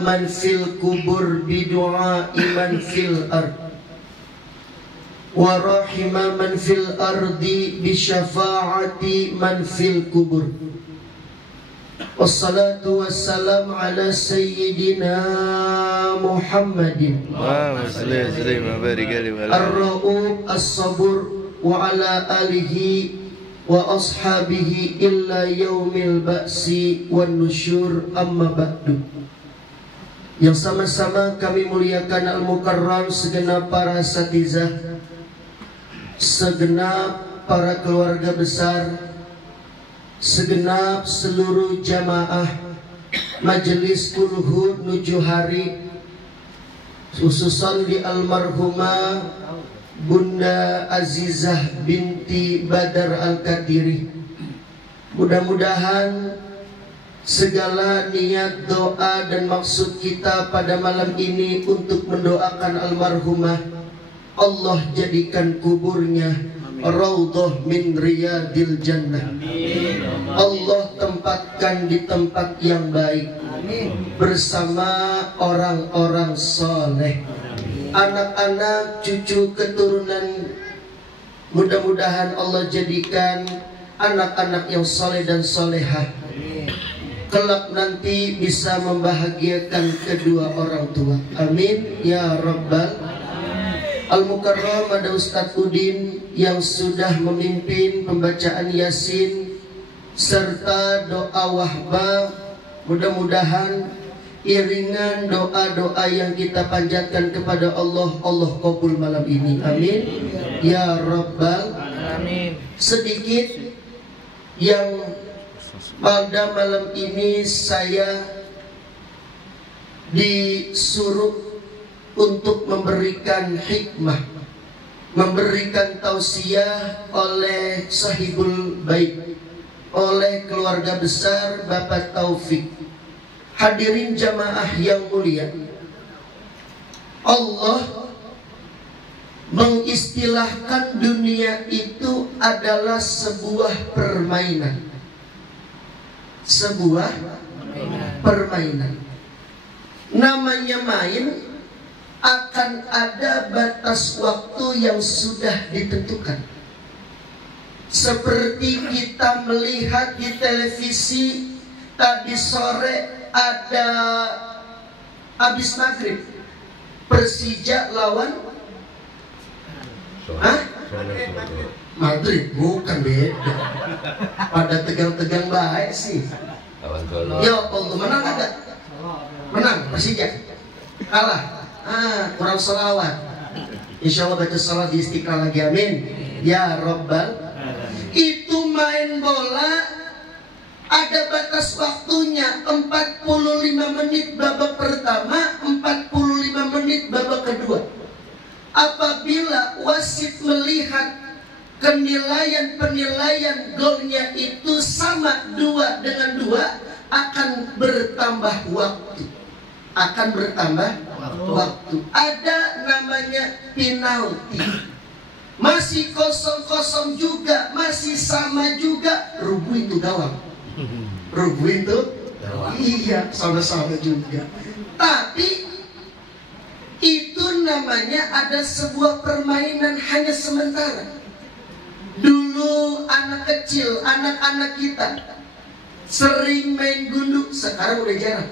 man fil kubur bidu'ai man fil ard wa rahima man fil ardi bisyafa'ati man fil kubur. Wassalatu wassalam ala sayyidina Muhammadin ar-ra'ub as-sabur wa ala alihi wa ashabihi illa yaumil ba'si wan nusyur, amma ba'du. Yang sama-sama kami muliakan al-mukarram segenap para asatizah, segenap para keluarga besar, segenap seluruh jamaah Majelis Kulhud Nujuhari, khususan di almarhumah Bunda Azizah binti Badar Al-Qadiri. Mudah-mudahan segala niat, doa dan maksud kita pada malam ini untuk mendoakan almarhumah, Allah jadikan kuburnya raudhah min riyadil jannah. Allah tempatkan di tempat yang baik bersama orang-orang soleh. Anak-anak, cucu, keturunan, mudah-mudahan Allah jadikan anak-anak yang soleh dan solehah, kelak nanti bisa membahagiakan kedua orang tua. Amin ya rabbal. Al-Mukarram ada Ustadz Udin yang sudah memimpin pembacaan Yasin serta doa wahbah. Mudah-mudahan iringan doa-doa yang kita panjatkan kepada Allah, Allah kabul malam ini. Amin ya rabbal alamin. Sedikit yang pada malam ini saya disuruh untuk memberikan hikmah, memberikan tausiah oleh sahibul bait, oleh keluarga besar Bapak Taufik. Hadirin jamaah yang mulia, Allah mengistilahkan dunia itu adalah sebuah permainan. Sebuah permainan. Namanya main, akan ada batas waktu yang sudah ditentukan. Seperti kita melihat di televisi tadi sore, ada habis maghrib Persija lawan Madrid, bukan beda. Pada tegang-tegang baik sih. Ya Allah, menang ada? Menang Persija, kalah. Kurang salawat. Insya Allah baca salawat di Istiqlal lagi, amin ya rabbal. Itu main bola ada batas waktunya, 45 menit babak pertama, 45 menit babak kedua. Apabila wasit melihat penilaian golnya itu sama 2 dengan 2, akan bertambah waktu. Akan bertambah waktu. Ada namanya penalti. Masih kosong-kosong juga, masih sama juga, rubuh itu gawang. Rubuh itu gawang. Iya, sama-sama juga. Tapi itu namanya ada sebuah permainan hanya sementara. Dulu anak kecil, anak-anak kita sering main gundu, sekarang udah jarang.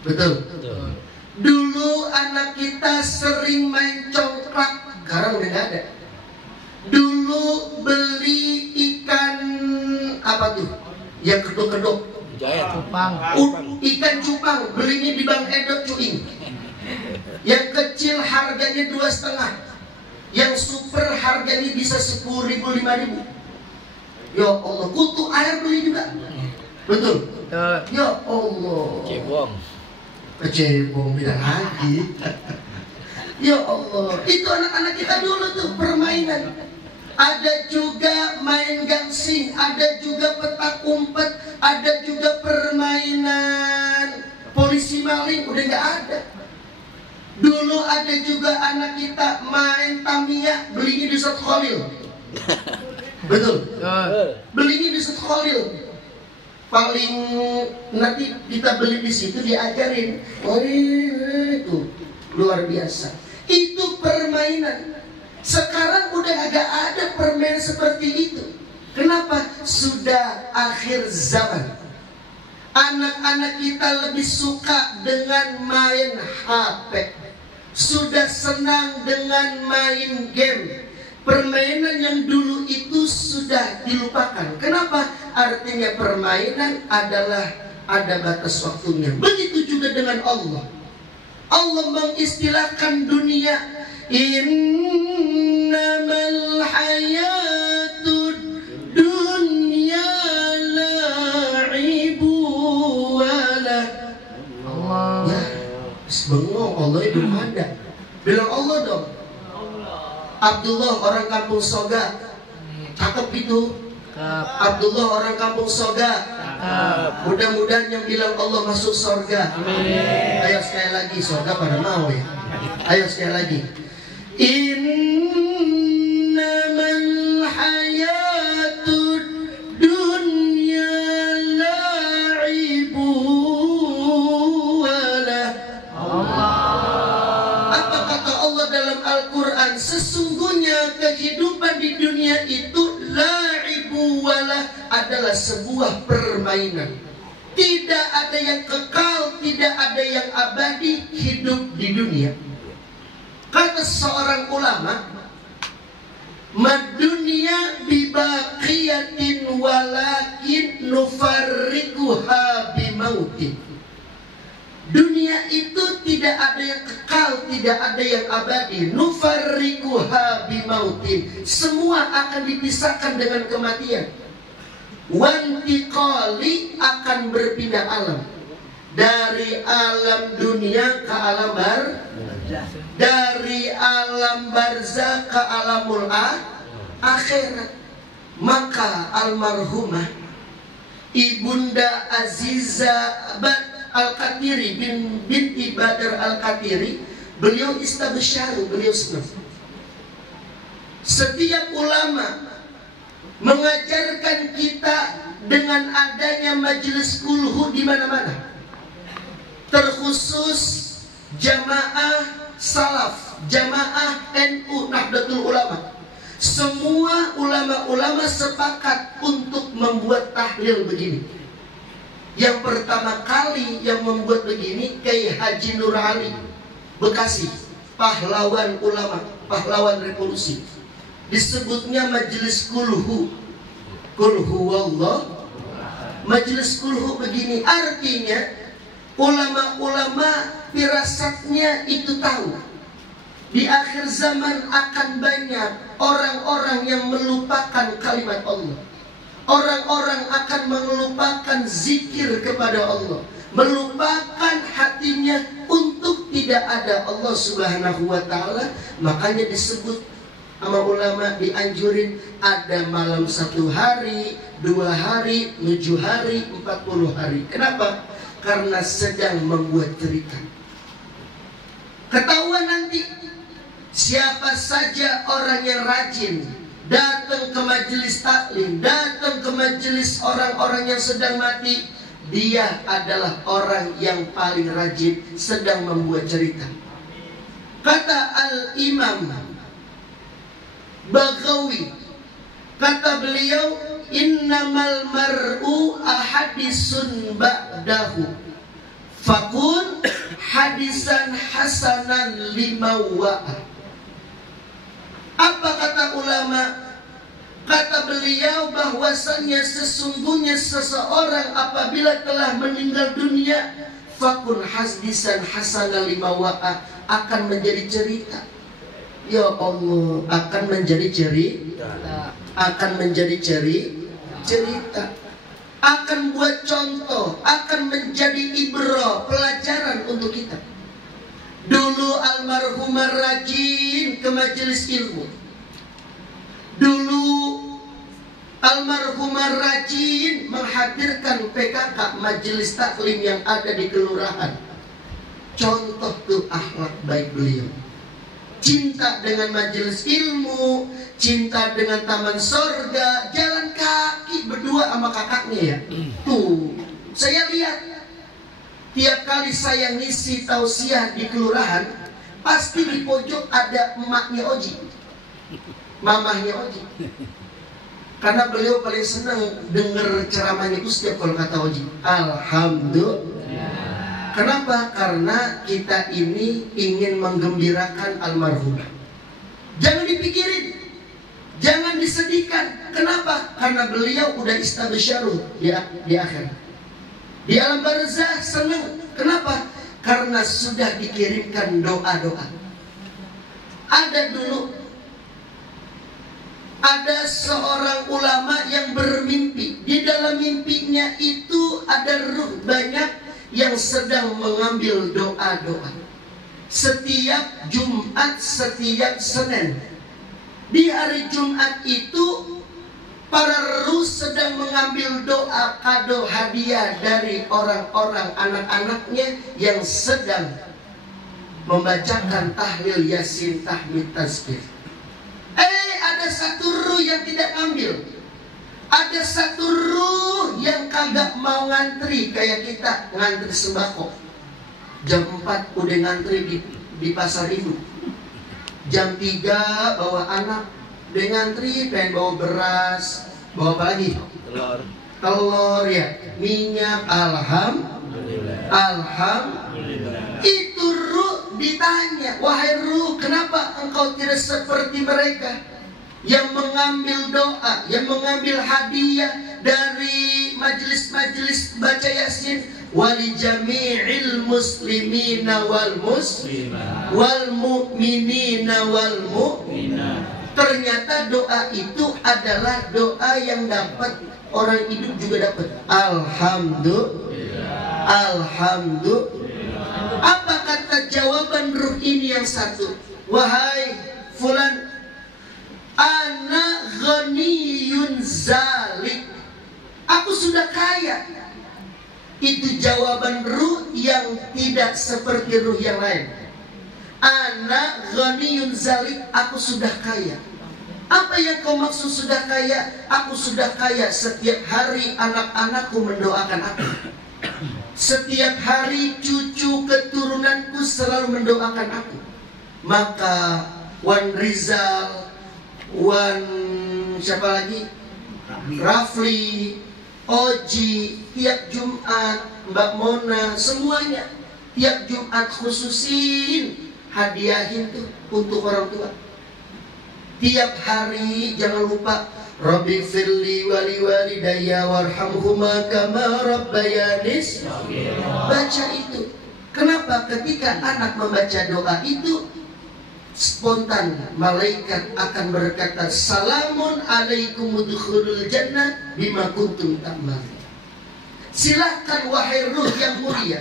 Betul. Dulu anak kita sering main congklak, sekarang udah nggak ada. Dulu beli ikan apa tuh? Yang kedok-kedok. Ikan cupang, belinya di Bang Edo Cuing. Yang kecil harganya 2,5. Yang super harganya bisa 10.000, 5.000. Ya Allah, kutu air beli juga. Betul. Ya Allah. Kecebong bilang lagi. Ya Allah, itu anak-anak kita dulu tuh permainan. Ada juga main gangsing, ada juga petak umpet, ada juga permainan polisi maling, udah nggak ada. Dulu ada juga anak kita main Tamiya, belinya di Ustadz Khalil. Betul. Belinya di Ustadz Khalil. paling nanti kita beli di situ diajarin. Oh itu luar biasa. Itu permainan. Sekarang udah agak ada permainan seperti itu. Kenapa? Sudah akhir zaman. Anak-anak kita lebih suka dengan main HP. Sudah senang dengan main game. Permainan yang dulu itu sudah dilupakan. Kenapa? Artinya permainan adalah ada batas waktunya. Begitu juga dengan Allah. Allah mengistilahkan dunia, innamal hayatud dunya la'ibu walah. Ya, bengong, Allah itu ada. Bilang Allah dong. Abdullah orang kampung Soga, cakep itu. Abdullah orang kampung Soga. Mudah-mudahan yang bilang Allah masuk surga. Ayo sekali lagi, surga pada mau ya. Ayo sekali lagi. Innamal hayatud dunya la'ibu walah. Apa kata Allah dalam Al-Quran? Sesungguhnya kehidupan di dunia itu la'ibu walah, adalah sebuah permainan. Tidak ada yang kekal, tidak ada yang abadi hidup di dunia. Kata seorang ulama, madunya bibaqiyatin walakin nufarrikuha bimautin. Dunia itu tidak ada yang kekal, tidak ada yang abadi. Nufarrikuha bimautin. Semua akan dipisahkan dengan kematian. Wantiqali, akan berpindah alam. Dari alam dunia ke alam barzah. Dari alam barzah ke alamul akhirat. Maka almarhumah Ibunda Aziza Al-Qatiri binti Badar Al-Qatiri, beliau istabsyaru, beliau senang. Setiap ulama mengajarkan kita dengan adanya majelis kulhu di mana-mana. Terkhusus jamaah salaf, jamaah NU Nahdlatul Ulama. Semua ulama-ulama sepakat untuk membuat tahlil begini. Yang pertama kali yang membuat begini Kiai Haji Nur Ali Bekasi, pahlawan ulama, pahlawan revolusi. Disebutnya majelis kulhu. Kulhu wallah. Majelis kulhu begini, artinya ulama-ulama firasatnya itu tahu di akhir zaman akan banyak orang-orang yang melupakan kalimat Allah. Orang-orang akan melupakan zikir kepada Allah, melupakan hatinya untuk tidak ada Allah Subhanahu wa ta'ala. Makanya disebut sama ulama, dianjurin ada malam 1 hari, 2 hari, 7 hari, 40 hari. Kenapa? Karena sedang membuat cerita. Ketahuan nanti siapa saja orang yang rajin datang ke majelis taklim, datang ke majelis orang-orang yang sedang mati, dia adalah orang yang paling rajin sedang membuat cerita. Kata Al-Imam Baghawi, kata beliau, innamal mar'u ahadisun ba'dahu fakun hadisan hasanan limawa'a. Apa kata ulama? Kata beliau bahwasannya sesungguhnya seseorang apabila telah meninggal dunia, fakun hadisan hasanan limawa'a, akan menjadi cerita. Ya Allah, akan menjadi cerita, akan menjadi cerita, akan buat contoh, akan menjadi ibrah, pelajaran untuk kita. Dulu almarhumah rajin ke majelis ilmu. Dulu almarhumah rajin menghadirkan PKK, majelis taklim yang ada di kelurahan. Contoh tuh akhlak baik beliau. cinta dengan majelis ilmu, cinta dengan taman sorga, jalan kaki berdua sama kakaknya ya. Tuh, saya lihat tiap kali saya ngisi tausiah di kelurahan, pasti di pojok ada emaknya Oji, mamahnya Oji. Karena beliau paling senang dengar ceramahnya itu setiap kalau kata Oji. Alhamdulillah. Kenapa? Karena kita ini ingin menggembirakan almarhum. Jangan dipikirin, jangan disedihkan. Kenapa? Karena beliau udah istabsyaru di akhir. Di alam barzah senang. Kenapa? Karena sudah dikirimkan doa-doa. Ada seorang ulama yang bermimpi. Di dalam mimpinya itu ada ruh banyak yang sedang mengambil doa-doa. Setiap Jumat, setiap Senin. Di hari Jumat itu para ruh sedang mengambil doa kado hadiah dari orang-orang anak-anaknya yang sedang membacakan tahlil, yasin, tahmid, tasbih. Ada satu ruh yang tidak ngambil. Ada satu ruh yang kagak mau ngantri kayak kita ngantri sembako. Jam 4 udah ngantri di pasar induk. Jam 3 bawa anak udah ngantri, pengen bawa beras, bawa apa lagi? Telur ya, minyak. Alhamdulillah. Itu ruh ditanya, wahai ruh, kenapa engkau tidak seperti mereka yang mengambil doa, yang mengambil hadiah dari majelis-majelis baca yasin, wali jami'il muslimina wal mu'minina wal mu'minat. Ternyata doa itu adalah doa yang dapat orang hidup juga dapat. Alhamdulillah. Apa kata jawaban ruh ini yang satu? Wahai fulan, ana ghaniyun zalik, aku sudah kaya. Itu jawaban ruh yang tidak seperti ruh yang lain. Ana ghaniyun zalik, aku sudah kaya. Apa yang kau maksud sudah kaya? Aku sudah kaya. Setiap hari anak-anakku mendoakan aku. Setiap hari cucu keturunanku selalu mendoakan aku. Maka Wan Rizal, Wan siapa lagi? Rafli, Oji, tiap Jumat, Mbak Mona, semuanya tiap Jumat khususin hadiahin tuh untuk orang tua. Tiap hari jangan lupa Rabbi firli wali walidayya warhamhuma kama rabbayanis. Baca itu. Kenapa? Ketika anak membaca doa itu, spontan malaikat akan berkata, salamun alaikum udkhulul jannah bima kuntum ta'malun. Silahkan wahai ruh yang mulia,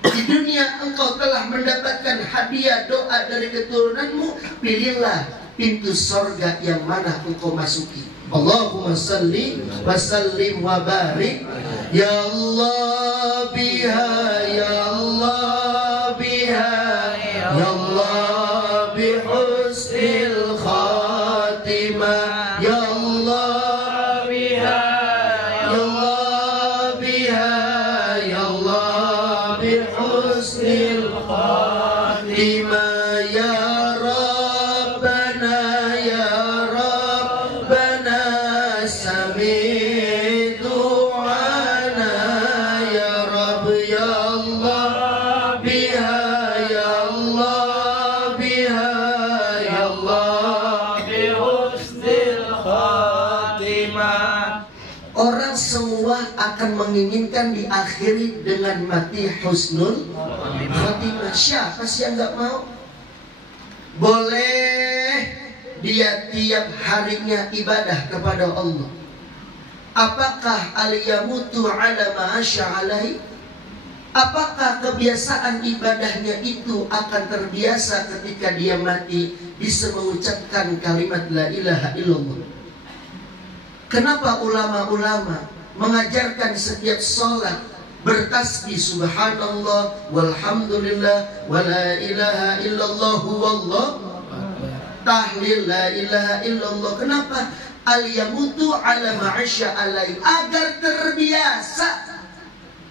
di dunia engkau telah mendapatkan hadiah doa dari keturunanmu, pilihlah pintu sorga yang mana engkau masuki. Allahumma salli wa sallim wa barik. Ya Allah biha, ya Allah biha, ya Allah bihusnil khatimah. Ya Allah biha, ya Allah biha, ya Allah bihusnil khatimah. Ya akan menginginkan diakhiri dengan mati husnul khatimah. Siapa sih yang nggak mau? Boleh dia tiap harinya ibadah kepada Allah. Apakah aliyamutu ala ma'asya alaihi? Apakah kebiasaan ibadahnya itu akan terbiasa ketika dia mati bisa mengucapkan kalimat la ilaha illallah? Kenapa ulama-ulama mengajarkan setiap sholat bertasbih subhanallah walhamdulillah wala ilaha illallah wallah tahlil la ilaha illallah. Kenapa? Al-yamutu ala ma'asya alai, agar terbiasa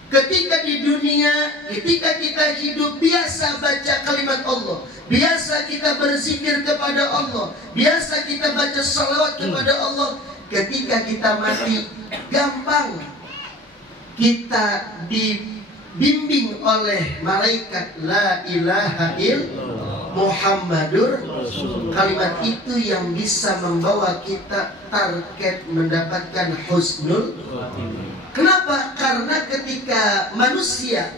ketika di dunia, ketika kita hidup, biasa baca kalimat Allah, biasa kita berzikir kepada Allah, biasa kita baca salawat kepada Allah. Ketika kita mati, gampang kita dibimbing oleh malaikat la ilaha illallah Muhammadur Rasulullah. Kalimat itu yang bisa membawa kita target mendapatkan husnul. Kenapa? Karena ketika manusia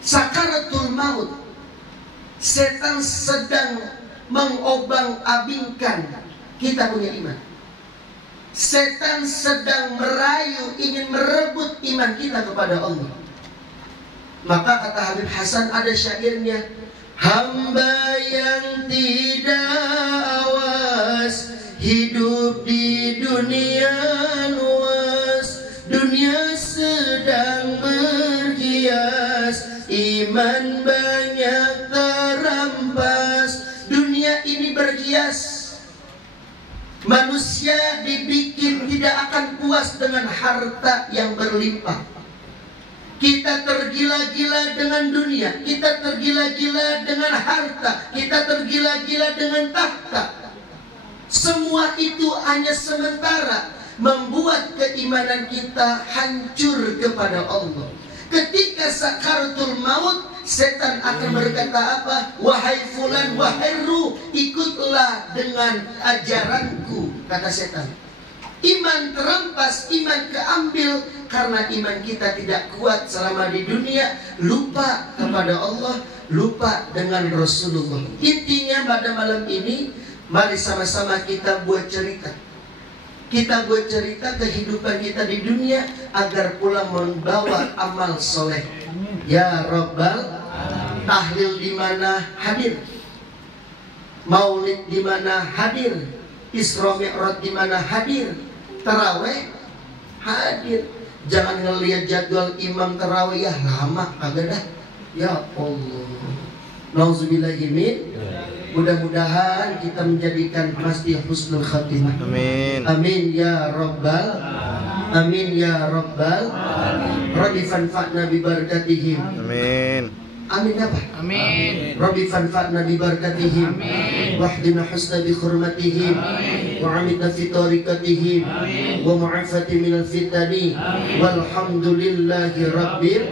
sakaratul maut, setan sedang mengobang-abingkan kita punya iman. Setan sedang merayu, ingin merebut iman kita kepada Allah. Maka kata Habib Hasan, ada syairnya, hamba yang tidak awas, hidup di dunia luas, dunia sedang berhias, iman banyak terampas. Dunia ini berhias, manusia dibikin tidak akan puas dengan harta yang berlimpah. Kita tergila-gila dengan dunia, kita tergila-gila dengan harta, kita tergila-gila dengan tahta. Semua itu hanya sementara, membuat keimanan kita hancur kepada Allah. Ketika sakaratul maut, setan akan berkata apa? Wahai fulan, wahai ruh, ikutlah dengan ajaranku, kata setan. Iman terampas, iman keambil, karena iman kita tidak kuat selama di dunia, lupa kepada Allah, lupa dengan Rasulullah. Intinya pada malam ini, mari sama-sama kita buat cerita. Kita buat cerita kehidupan kita di dunia, agar pula membawa amal soleh. Ya Rabbal, tahlil di mana hadir, maulid di mana hadir, Isra Mi'raj di mana hadir, taraweh hadir. Jangan ngelihat jadwal imam tarawih, ya lama kagak dah. Ya Allah, nauzubillahimin. Mudah-mudahan kita menjadikan pasti husnul khatimah. Amin. Amin ya Rabbal. Amin ya Rabbal. Rabbi fanfa'na bi barakatihim. Amin. Amin apa? Amin. Rabbi fanfa'na bi barakatihim. Amin. Wahdina husna bi hurmatihim. Amin. Wa amidna fi tariqatihim. Amin. Wa mu'afati minal fitani. Walhamdulillahi rabbil.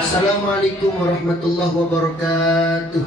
Assalamualaikum warahmatullahi wabarakatuh.